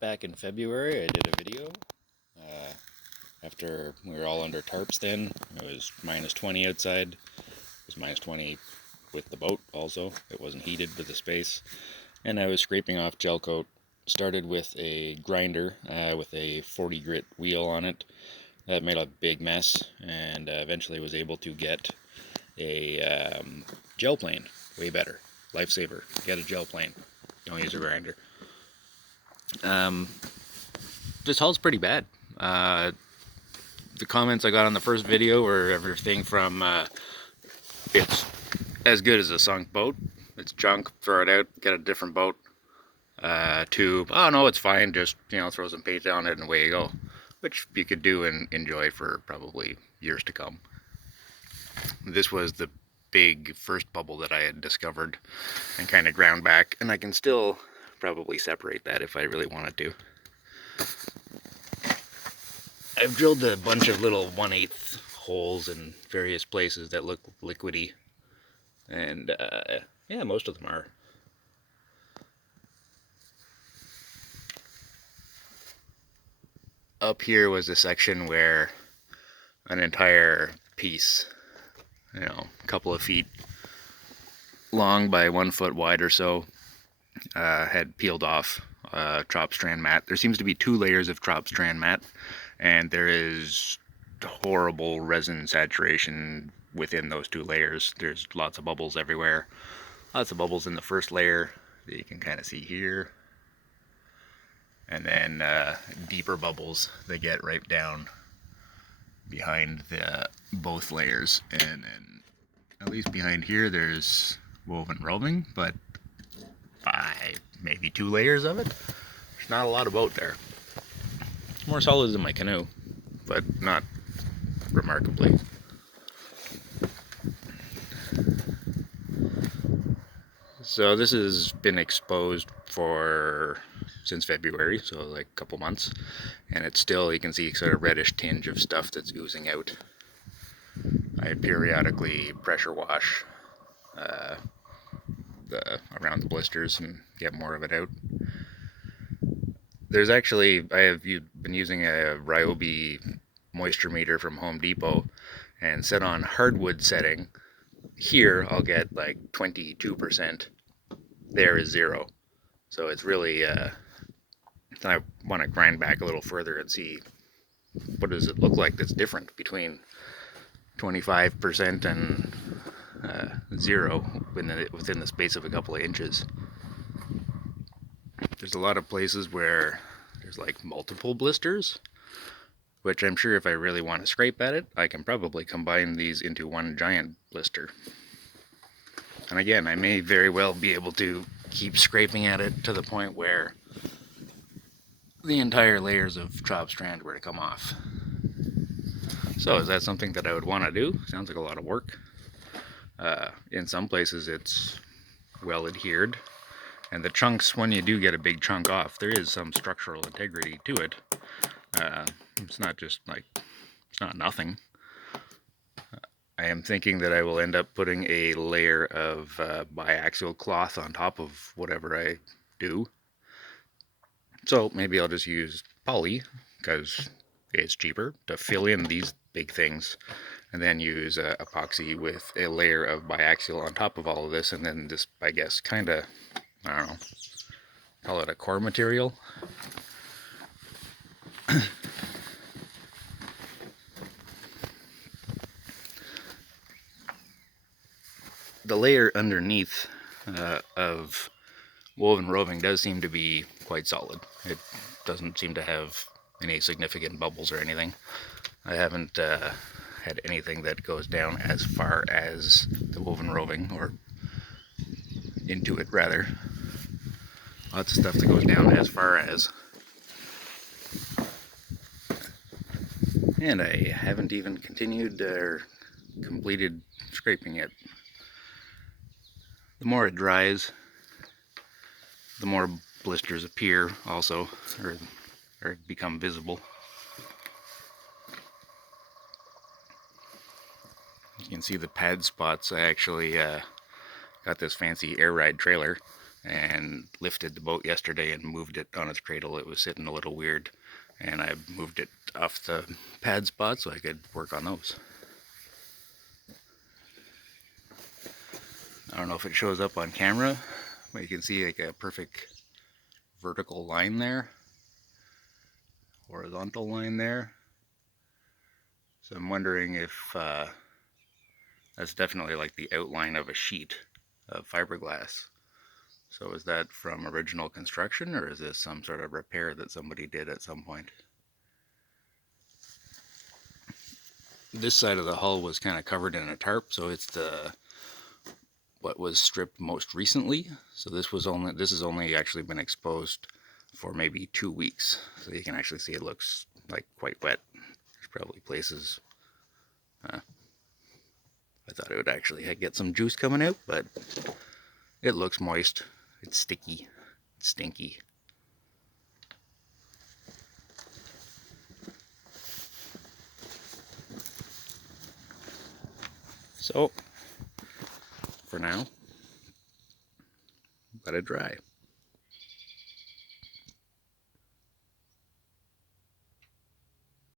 back in February I did a video after we were all under tarps then. It was minus 20 outside. It was minus 20 with the boat also. It wasn't heated with the space. And I was scraping off gel coat. Started with a grinder with a 40 grit wheel on it. That made a big mess, and eventually was able to get a gel plane. Way better. Lifesaver. Get a gel plane. Don't use a grinder. This hull's pretty bad. The comments I got on the first video were everything from it's as good as a sunk boat, it's junk, throw it out, get a different boat, to, oh no, it's fine, just, throw some paint on it and away you go. Which you could do and enjoy for probably years to come. This was the big first bubble that I had discovered and kind of ground back, and I can still probably separate that if I really wanted to. I've drilled a bunch of little 1/8 holes in various places that look liquidy, and yeah, most of them are. Up here was a section where an entire piece, a couple of feet long by 1 foot wide or so, had peeled off trop strand mat. There seems to be 2 layers of trop strand mat, and there is horrible resin saturation within those 2 layers. There's lots of bubbles everywhere. Lots of bubbles in the first layer that you can kind of see here, and then deeper bubbles that get right down behind both layers. And then at least behind here there's woven roving, but by maybe 2 layers of it. There's not a lot of boat there. It's more solid than my canoe, but not remarkably. So this has been exposed since February, so like a couple months, and it's still, you can see sort of reddish tinge of stuff that's oozing out. I periodically pressure wash around the blisters and get more of it out. There's actually, I have been using a Ryobi moisture meter from Home Depot, and set on hardwood setting. Here I'll get like 22%. There is 0. So it's really, I want to grind back a little further and see what does it look like that's different between 25% and 0 within the space of a couple of inches. There's a lot of places where there's like multiple blisters, which I'm sure if I really want to scrape at it, I can probably combine these into one giant blister. And again, I may very well be able to keep scraping at it to the point where the entire layers of trop strand were to come off. So is that something that I would want to do? Sounds like a lot of work. In some places it's well adhered, and the chunks, when you do get a big chunk off, there is some structural integrity to it. It's not just like, it's not nothing. I am thinking that I will end up putting a layer of biaxial cloth on top of whatever I do. So maybe I'll just use poly, because it's cheaper, to fill in these big things, and then use epoxy with a layer of biaxial on top of all of this, and then just, I guess, kind of, I don't know, call it a core material. The layer underneath of woven roving does seem to be quite solid. It doesn't seem to have any significant bubbles or anything. I haven't had anything that goes down as far as the woven roving, or into it rather. Lots of stuff that goes down as far as. And I haven't even continued or completed scraping yet. The more it dries, the more blisters appear also, or become visible. You can see the pad spots. I actually got this fancy air ride trailer, and lifted the boat yesterday and moved it on its cradle. It was sitting a little weird, and I moved it off the pad spot so I could work on those. I don't know if it shows up on camera, but you can see like a perfect vertical line there, horizontal line there. So I'm wondering if that's definitely like the outline of a sheet of fiberglass. So is that from original construction, or is this some sort of repair that somebody did at some point? This side of the hull was kind of covered in a tarp, so it's the what was stripped most recently. So this has only actually been exposed for maybe 2 weeks. So you can actually see it looks like quite wet. There's probably places I thought it would actually get some juice coming out, but it looks moist. It's sticky. It's stinky. So, for now, let it dry.